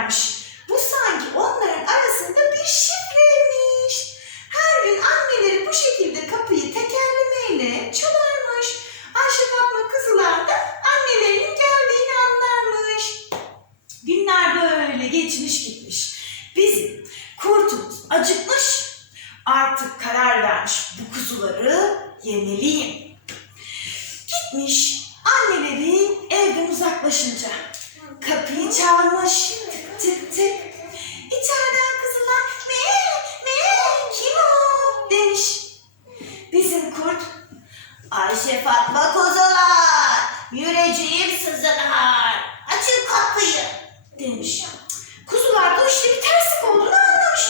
vermiş. Bu sanki onların arasında bir şifreymiş. Her gün anneleri bu şekilde kapıyı tekerlemeyle çalarmış. Ayşe Fatma Kızılar da annelerinin geldiğini anlarmış. Günler böyle geçmiş gitmiş. Bizim kurtumuz acıkmış. Artık karar vermiş bu kuzuları yemeliyim. Gitmiş anneleri evden uzaklaşınca kapıyı çalmış. Ayşe Fatma kuzular yüreceğim sızılar açın kapıyı demiş. Kuzular bu işte bir terslik olduğunu anlamış.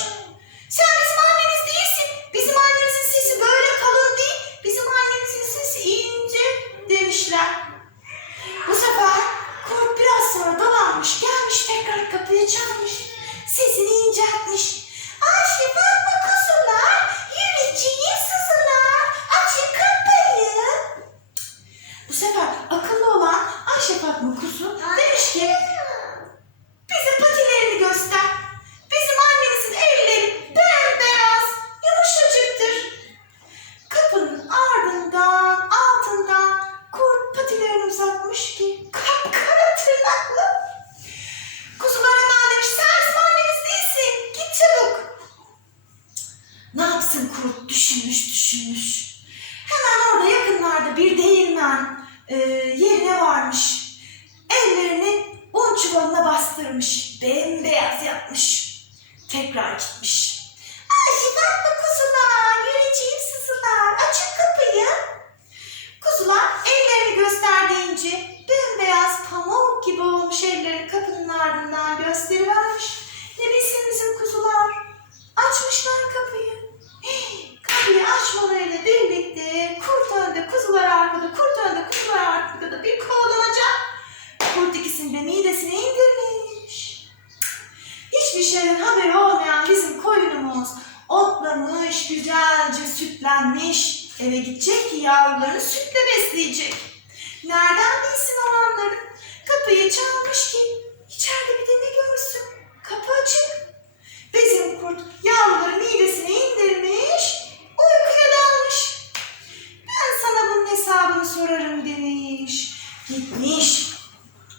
Sen bizim annemiz değilsin. Bizim annemizin sesi böyle kalın değil. Bizim annemizin sesi ince demişler. Bu sefer kurt biraz sonra dolanmış, gelmiş tekrar kapıyı çalmış. Sesini inceltmiş. Ayşe Fatma kuzular, yürüyeceğim sızılar, açın kapıyı. Bu sefer akıllı olan Ayşe Fatma kuzu demiş ki, bize patilerini göster. Bizim annemizin elleri bembeyaz, yumuşacıktır. Kapının ardından, altından kurt patilerini uzatmış ki kapkara tırnaklı. Kuzular hemen demiş sen bizim annemiz değilsin. Git çabuk. Ne yapsın kurt düşünmüş düşünmüş. Hemen orada yakınlarda bir değirmen e, yerine varmış. Ellerini un çuvalına bastırmış. Bembeyaz yapmış. Tekrar gitmiş. Ayşe Fatma kuzular, yürüyeceğim sızılar, açın kapıyı. Kuzular ellerini gösterdiğince bembeyaz pamuk gibi olmuş elleri kapının ardından gösterivermiş. Ne bilsin bizim kuzular. Açmışlar kapıyı. Hii, Kapıyı açmalarıyla birlikte kurt önde, kuzular arkada, kurt önde, kuzular arkada bir kovalamaca. Kurt ikisini de midesine indirmiş. Hiçbir şeyden haberi olmayan bizim koyunumuz otlamış, güzelce sütlenmiş. Eve gidecek ki yavrularını sütle besleyecek. Nereden bilsin olanları? Kapıyı çalmış ki içeride bir de ne görsün? Kapı açık. Bizim kurt yavruları midesine indirmiş, uykuya dalmış. Ben sana bunun hesabını sorarım demiş. Gitmiş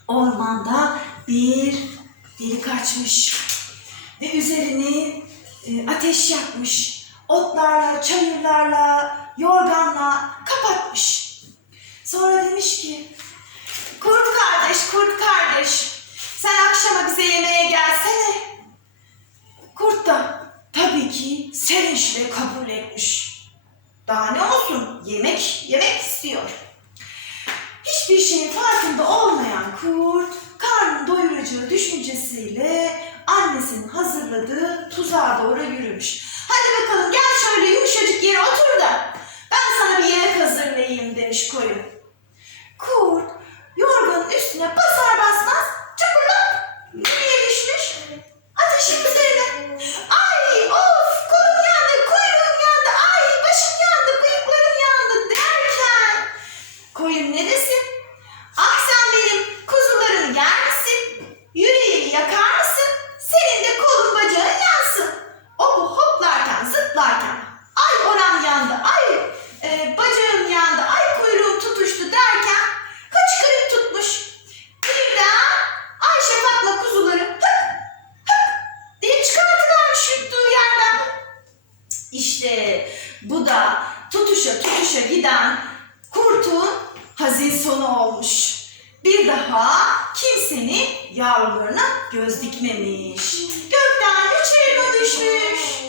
ormanda bir delik açmış ve üzerini e, ateş yakmış. Otlarla, çayırlarla, yorganla kapatmış. Sonra demiş ki, kurt kardeş, kurt kardeş, sen akşama bize yemeğe gelsene. Kurt da tabii ki sevinçle kabul etmiş. Daha ne olsun, yemek, yemek istiyor. Hiçbir şeyin farkında olmayan kurt, karnını doyuracağı düşüncesiyle annesinin hazırladığı tuzağa doğru yürümüş. Hadi bakalım gel şöyle tutuşa tutuşa giden kurtun hazin sonu olmuş. Bir daha kimsenin yavrularına göz dikmemiş. Gökten üç elma düşmüş.